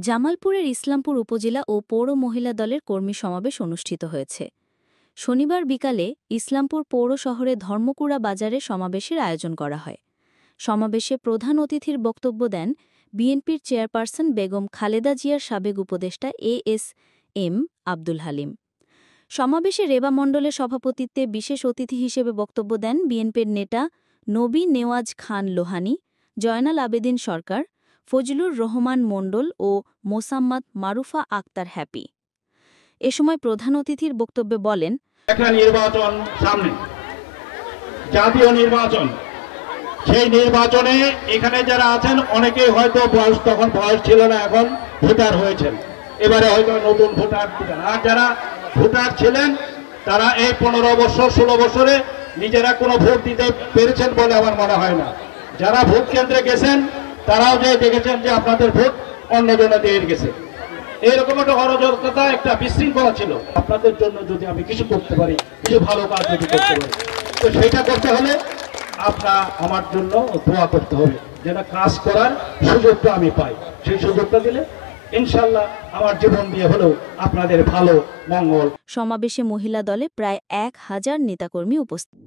জামালপুরের ইসলামপুর উপজেলা ও পৌর মহিলা দলের কর্মী সমাবেশ অনুষ্ঠিত হয়েছে। শনিবার বিকালে ইসলামপুর পৌর শহরে ধর্মকুড়া বাজারে সমাবেশের আয়োজন করা হয়। সমাবেশে প্রধান অতিথির বক্তব্য দেন বিএনপির চেয়ারপারসন বেগম খালেদা জিয়ার সাবেক উপদেষ্টা এএস.এম. আব্দুল হালিম। সমাবেশে রেবা মণ্ডলের সভাপতিত্বে বিশেষ অতিথি হিসেবে বক্তব্য দেন বিএনপির নেতা নবী নেওয়াজ খান লোহানী, জয়নাল আবেদিন সরকার, ফজলুর রহমান মণ্ডল ও মোসাম্মদ মারুফা আক্তার হ্যাপি। এ সময় প্রধান অতিথির বক্তব্যে বলেন, একটা নির্বাচন সামনে, জাতীয় নির্বাচন। সেই নির্বাচনে এখানে যারা আছেন অনেকেই হয়তো তখন বয়স ছিল না, এখন ভোটার হয়েছেন। এবারে হয়তো নতুন ভোটার দিবেন। আর যারা ভোটার ছিলেন তারা এই 15 বছর 16 বছরে নিজেরা কোনো ভোট দিতে পেরেছেন বলে আমার মনে হয় না। যারা ভোট কেন্দ্রে গেছেন তারাও যে দেখেছেন যে আপনাদের ভোট অন্যজনে দিয়ে গেছে। এরকম একটা অরাজকতা, একটা বিশৃঙ্খলা ছিল। আপনাদের জন্য যদি আমি কিছু করতে পারি, কিছু ভালো কাজ যদি করতে পারি, তো সেটা করতে হলে আপনার আমার জন্য দোয়া করতে হবে, যেন কাজ করার সুযোগটা আমি পাই। সেই সুযোগটা দিলে ইনশাল্লাহ আমার জীবন দিয়ে হলেও আপনাদের ভালো মঙ্গল। সমাবেশে মহিলা দলে প্রায় 1000 নেতাকর্মী উপস্থিত।